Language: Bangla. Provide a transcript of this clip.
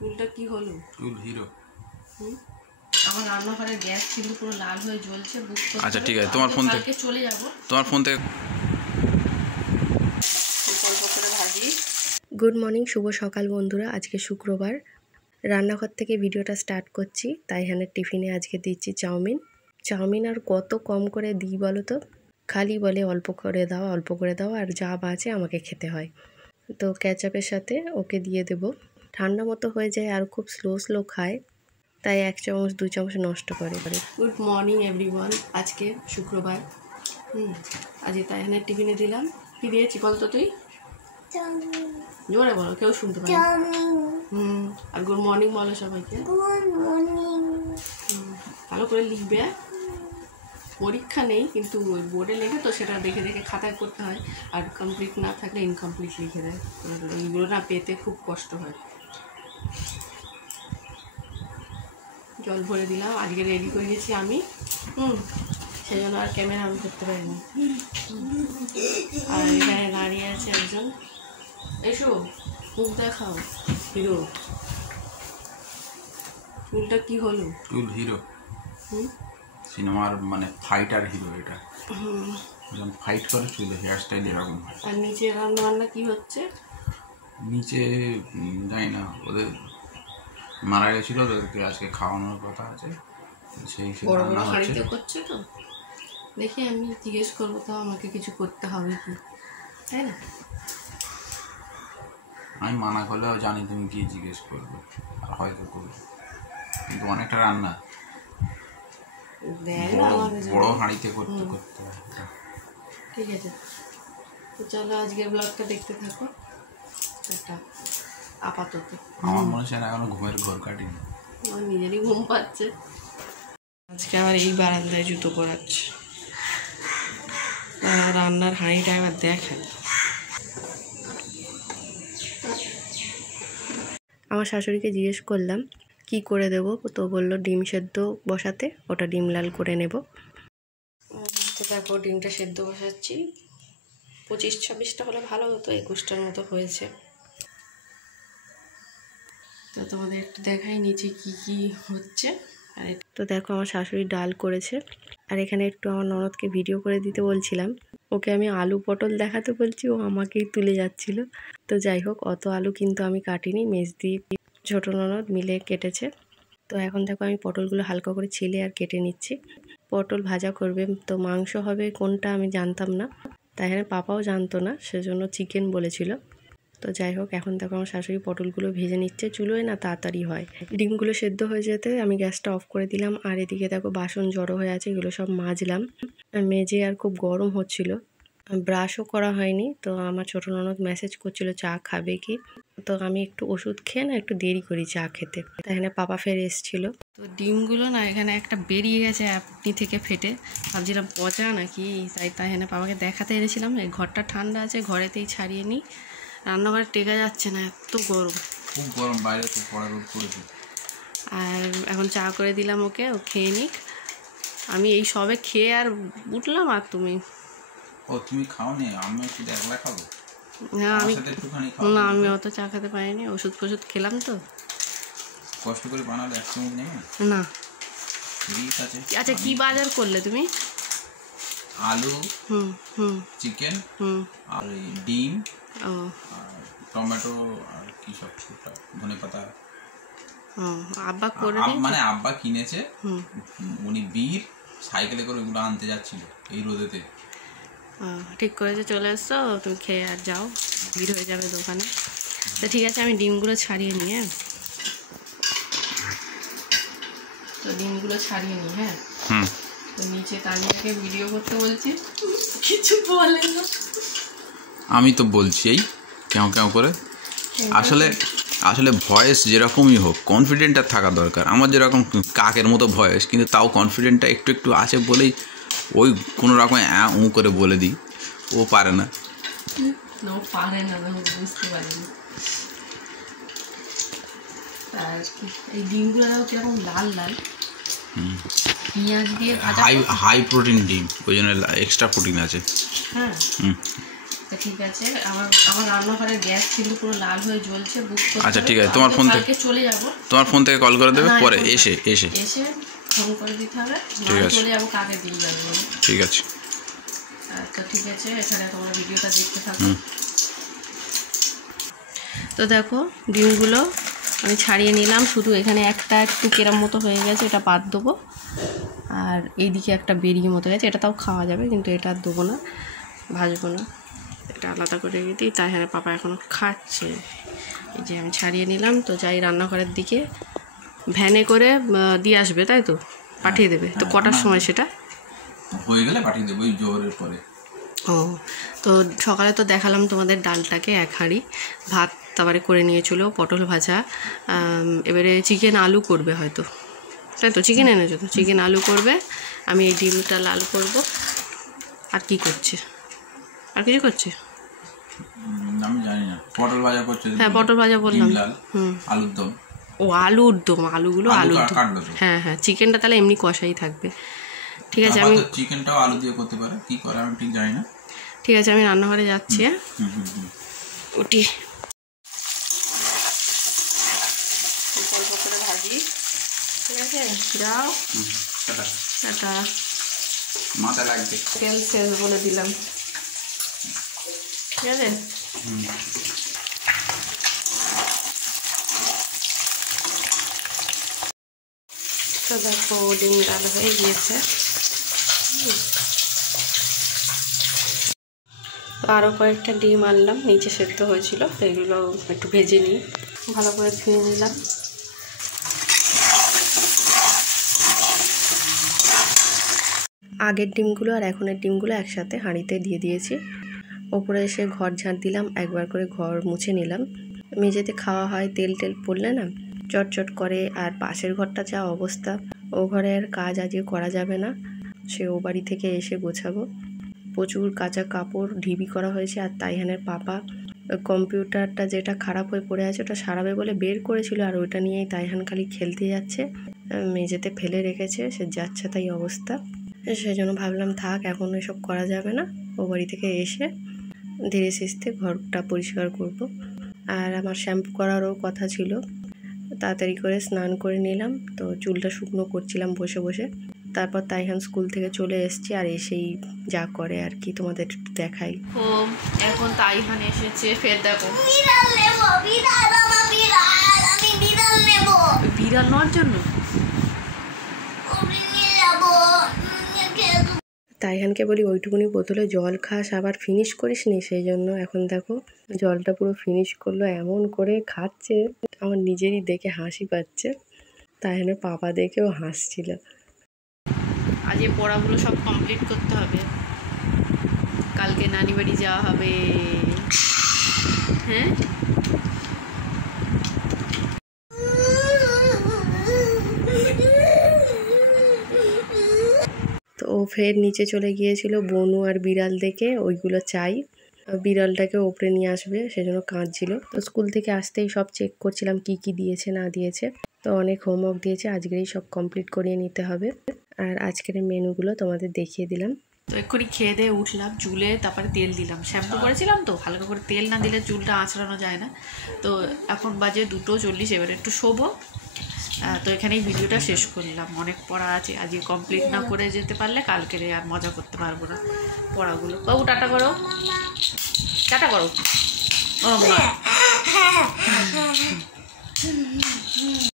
চুলটা কি হলো? চুল হিরো। আমার রান্নাঘরে গ্যাস কিন্তু পুরো লাল হয়ে জ্বলছে। বুক করতে আচ্ছা ঠিক আছে, তোমার ফোন থেকে চলে যাব। তোমার ফোন থেকে অল্প করে ভাজি। গুড মর্নিং, শুভ সকাল বন্ধুরা। আজকে শুক্রবার, রান্নাঘর থেকে ভিডিওটা স্টার্ট করছি। তাইহানের টিফিনে আজকে দিচ্ছি চাউমিন। আর কত কম করে দিই বলো তো? খালি বলে অল্প করে দাও, আর যা বাঁচে আমাকে খেতে হয়। তো ক্যাচাপের সাথে ওকে দিয়ে দেব। ঠান্ডা মতো হয়ে যায় আর খুব স্লো খায়, তাই 1 চামচ 2 চামচ নষ্ট করে। Good morning everyone. আজকে শুক্রবার। আজকে তাইহানের টিফিনে দিলাম। কি দিয়েছি বলতো তুই? জোরে বলো, কেউ শুনতে পারে। আর গুড মর্নিং বলো সবাইকে। ভালো করে লিখবে। পরীক্ষা নেই, কিন্তু ওই বোর্ডে লেখে তো, সেটা দেখে দেখে খাতায় করতে হয়। আর কমপ্লিট না থাকলে ইনকমপ্লিট লিখে দেয়। এইগুলো না পেতে খুব কষ্ট হয়। জল ভরে দিলাম। আজকে রেডি করে গেছি আমি। সেই জন্য আর ক্যামেরা আমি করতে পারিনি। আর এখানে দাঁড়িয়ে আছে একজন। এসো, মুখ দেখাও। হিরো। চুলটা কি হলো? চুল হিরো। সিনেমার মানে ফাইটার হিরো এটা। যখন ফাইট করে চুলে হেয়ার স্টাইল এরকম হয়। আর নিচে রান্না বান্না কি হচ্ছে? নিচে জানি না, ওদের মারা গেছিল, ওদেরকে আজকে খাওয়ানোর কথা আছে। সেই বড় বড় হাঁড়িতে করছে তো। দেখি আমি জিজ্ঞেস করবো, তাও আমাকে কিছু করতে হবে কি, তাই না? আমি মানা করলেও জানি তুমি কি জিজ্ঞেস করবে, আর হয়তো করবে, কিন্তু অনেকটা রান্না বড় হাঁড়িতে করতে করতে। ঠিক আছে, তো চলো আজকের ব্লগটা দেখতে থাকো। একটা আপাতত আমার মনে হচ্ছে না এখনো ঘুমের ঘর কাটিনি। আমার নিজেরই ঘুম পাচ্ছে। আজকে আমার এই বারান্দায় জুতো পরাচ্ছে। রান্নার হাঁড়িটা এবার দেখেন। আমার শাশুড়িকে জিজ্ঞেস করলাম কি করে দেব, তো বললো ডিম সেদ্ধ বসাতে, ওটা ডিম লাল করে নেব। তো দেখো ডিমটা সেদ্ধ বসাচ্ছি। 25-26টা হলে ভালো হতো, 21টার মতো হয়েছে। তো তোমাদের একটু দেখাই নিচে কি কি হচ্ছে। আর তো দেখো আমার শাশুড়ি ডাল করেছে। আর এখানে একটু আমার ননদকে ভিডিও করে দিতে বলছিলাম। ওকে আমি আলু পটল দেখাতে বলছি, ও আমাকেই তুলে যাচ্ছিল। তো যাই হোক, অত আলু কিন্তু আমি কাটিনি, মেজদি ছোট ননদ মিলে কেটেছে। তো এখন দেখো আমি পটলগুলো হালকা করে ছিলে আর কেটে নিচ্ছি। পটল ভাজা করবে, তো মাংস হবে কোনটা আমি জানতাম না, তাই এখানে পাপাও জানতো না, সেজন্য চিকেন বলেছিল। তো যাই হোক, এখন দেখো আমার শাশুড়ি পটলগুলো ভেজে নিচ্ছে। চুলোয় না তাড়াতাড়ি হয়। ডিমগুলো সেদ্ধ হয়ে যেতে আমি গ্যাসটা অফ করে দিলাম। আর এদিকে দেখো বাসন জড়ো হয়ে আছে, এগুলো সব মাজলাম। মেজে আর খুব গরম হচ্ছিল, ব্রাশও করা হয়নি। তো আমার ছোট ননদ মেসেজ করছিল চা খাবে কি, তো আমি একটু ওষুধ খেয়ে না একটু দেরি করি চা খেতে। এখানে পাপা ফের এসেছিল। তো ডিমগুলো না এখানে একটা বেরিয়ে গেছে আপনি থেকে ফেটে, ভাবছিলাম পচা নাকি, তাই এখানে পাপাকে দেখাতে এনেছিলাম। এই ঘরটা ঠান্ডা আছে, ঘরেতেই ছাড়িয়ে নিই। রান্নাঘরে টেকা যাচ্ছে না, এত গরম, খুব গরম, বাইরে খুব কড়া রোদ পড়েছে। আর এখন চা করে দিলাম ওকে, ও খেয়ে নিক। আমি এই সবে খেয়ে আর উঠলাম, আর তুমি তুমি খাওনি, আমি শুধু একলা খাবো। হ্যাঁ আমি অত চা খেতে পারিনি, ওষুধ ফষুধ খেলাম তো। কষ্ট করে বানালে একসঙ্গে নেই না। ঠিক আছে। আচ্ছা কি বাজার করলে তুমি? আলু, চিকেন, আর ডিম, আর টমেটো, আর কি সব ধনে পাতা। আব্বা করে মানে আব্বা কিনেছে, উনি বীর সাইকেলে করে ওগুলো আনতে যাচ্ছিল এই রোদেতে। ঠিক করেছে, চলে এসছো, তুমি খেয়ে আর যাও, ভিড় হয়ে যাবে দোকানে। তো ঠিক আছে, আমি ডিমগুলো ছাড়িয়ে নিই। হ্যাঁ, তো ডিমগুলো ছাড়িয়ে নিই। হ্যাঁ, তো নিচে তানিয়াকে ভিডিও করতে বলছি, কিছু বলে না। আমি তো বলছি এই কেউ কেউ করে। আসলে ভয়েস যেরকমই হোক, কনফিডেন্টটা থাকা দরকার। আমার যেরকম কাকের মতো ভয়েস, কিন্তু তাও কনফিডেন্টটা একটু একটু আছে বলেই ওই কোনো রকম উ করে বলে দিই। ও পারে না, পারে না, বুঝতে পারিনি। আর এই ডিমগুলো কিরকম লাল লাল, পেঁয়াজ দিয়ে ভাজা, হাই প্রোটিন ডিম, ওই জন্য এক্সট্রা প্রোটিন আছে। হ্যাঁ, তো ঠিক আছে, আমার রান্নাঘরের গ্যাস কিন্তু পুরো লাল হয়ে জ্বলছে, বুক করতে। আচ্ছা ঠিক আছে, তোমার ফোন থেকে চলে যাব, তোমার ফোন থেকে কল করে দেবে পরে এসে ফোন করে দিতে হবে। ঠিক আছে, চলে যাবো, কাকে দিন যাবো। ঠিক আছে। তো ঠিক আছে, এখানে তোমরা ভিডিওটা দেখতে থাকো। তো দেখো ডিমগুলো আমি ছাড়িয়ে নিলাম, শুধু এখানে একটা একটু কেরাম মতো হয়ে গেছে, এটা বাদ দেবো। আর এইদিকে একটা বেরিয়ে মতো গেছে, এটা তাও খাওয়া যাবে, কিন্তু এটা আর দেবো না, ভাজবো না, এটা আলাদা করে দিই। তাই হ্যাঁ পাপা এখনও খাচ্ছে। এই যে আমি ছাড়িয়ে নিলাম। তো যাই রান্নাঘরের দিকে, ভ্যানে করে দিয়ে আসবে, তাই তো? পাঠিয়ে দেবে তো কটার সময় সেটা হয়ে গেলে পাঠিয়ে দেবো ওই জোহরের পরে। ও, তো সকালে তো দেখালাম তোমাদের ডালটাকে, এক হাঁড়ি ভাত তারপরে করে নিয়েছিল, পটল ভাজা, এবারে চিকেন আলু করবে হয়তো, তাই তো? চিকেন এনেছো তো, চিকেন আলু করবে, আমি এই ডিমটা লাল করব। আর কি করছে? আর কিছু করছে? আমি জানি না, পটল ভাজা করছে। হ্যাঁ পটল ভাজা বললাম। আলুর দম। ও আলুর দম, আলুগুলো আলুর দম। হ্যাঁ হ্যাঁ, চিকেনটা তাহলে এমনি কষাই থাকবে। ঠিক আছে, আমি চিকেনটাও আলু দিয়ে করতে পারে, কি করে আমি ঠিক জানি না। ঠিক আছে, আমি রান্নাঘরে যাচ্ছি। হ্যাঁ উঠি, অল্প করে ভাজি। ঠিক আছে, যাও, টাটা। মাথা লাগবে, তেল শেষ বলে দিলাম। ঠিক আছে, তো দেখো ডিম ডাল হয়ে গিয়েছে। তো আরও কয়েকটা ডিম আনলাম, নিচে সেদ্ধ হয়েছিল, এগুলো একটু ভেজে নিই, ভালো করে ধুয়ে নিলাম। আগের ডিমগুলো আর এখনের ডিমগুলো একসাথে হাঁড়িতে দিয়ে দিয়েছি। ওপরে এসে ঘর ঝাঁট দিলাম, একবার করে ঘর মুছে নিলাম। মেঝেতে খাওয়া হয়, তেল পড়লে না চটচট করে। আর পাশের ঘরটা যা অবস্থা, ও ঘরে আর কাজ আজকে করা যাবে না, সে ও বাড়ি থেকে এসে গোছাবো। প্রচুর কাঁচা কাপড় ঢিবি করা হয়েছে। আর তাইহানের পাপা কম্পিউটারটা যেটা খারাপ হয়ে পড়ে আছে ওটা সারাবে বলে বের করেছিল, আর ওইটা নিয়েই তাইহান খালি খেলতে যাচ্ছে, মেঝেতে ফেলে রেখেছে, সে যাচ্ছে তাই অবস্থা। সেই জন্য ভাবলাম থাক, এখন এসব করা যাবে না, ও বাড়ি থেকে এসে ধীরে সুস্থে ঘরটা পরিষ্কার করব। আর আমার শ্যাম্পু করারও কথা ছিল, তাড়াতাড়ি করে স্নান করে নিলাম। তো চুলটা শুকনো করছিলাম বসে বসে। তারপর তাইহান স্কুল থেকে চলে এসেছি, আর এসেই যা করে আর কি তোমাদের একটু দেখাই। ও এখন তাইহান এসেছে, ফের দেখো বিড়াল নেওয়ার জন্য তাইহানকে বলি ওইটুকুনি বোতলে জল খাস, আবার ফিনিশ করিস নি, সেই জন্য এখন দেখো জলটা পুরো ফিনিশ করলো, এমন করে খাচ্ছে আমার নিজেরই দেখে হাসি পাচ্ছে। তাইহানের পাপা দেখেও হাসছিল। আজ এই পড়াগুলো সব কমপ্লিট করতে হবে, কালকে নানি বাড়ি যাওয়া হবে। হ্যাঁ তো ও ফের নিচে চলে গিয়েছিল বনু আর বিড়াল দেখে, ওইগুলো চাই, বিড়ালটাকে ওপরে নিয়ে আসবে, সেজন্য কাঁদছিল। তো স্কুল থেকে আসতেই সব চেক করছিলাম কি কি দিয়েছে না দিয়েছে। তো অনেক হোমওয়ার্ক দিয়েছে, আজকেরই সব কমপ্লিট করিয়ে নিতে হবে। আর আজকের মেনুগুলো তোমাদের দেখিয়ে দিলাম। তো এক্ষুনি খেয়ে দিয়ে উঠলাম, চুলে তারপরে তেল দিলাম, শ্যাম্পু করেছিলাম তো, হালকা করে তেল না দিলে চুলটা আঁচড়ানো যায় না। তো এখন বাজে 2:40, এবার একটু শোবো। তো এখানেই ভিডিওটা শেষ করলাম, অনেক পড়া আছে, আজকে কমপ্লিট না করে যেতে পারলে কালকে আর মজা করতে পারবো না পড়াগুলো। বাবু টাটা করো, টাটা করো। ও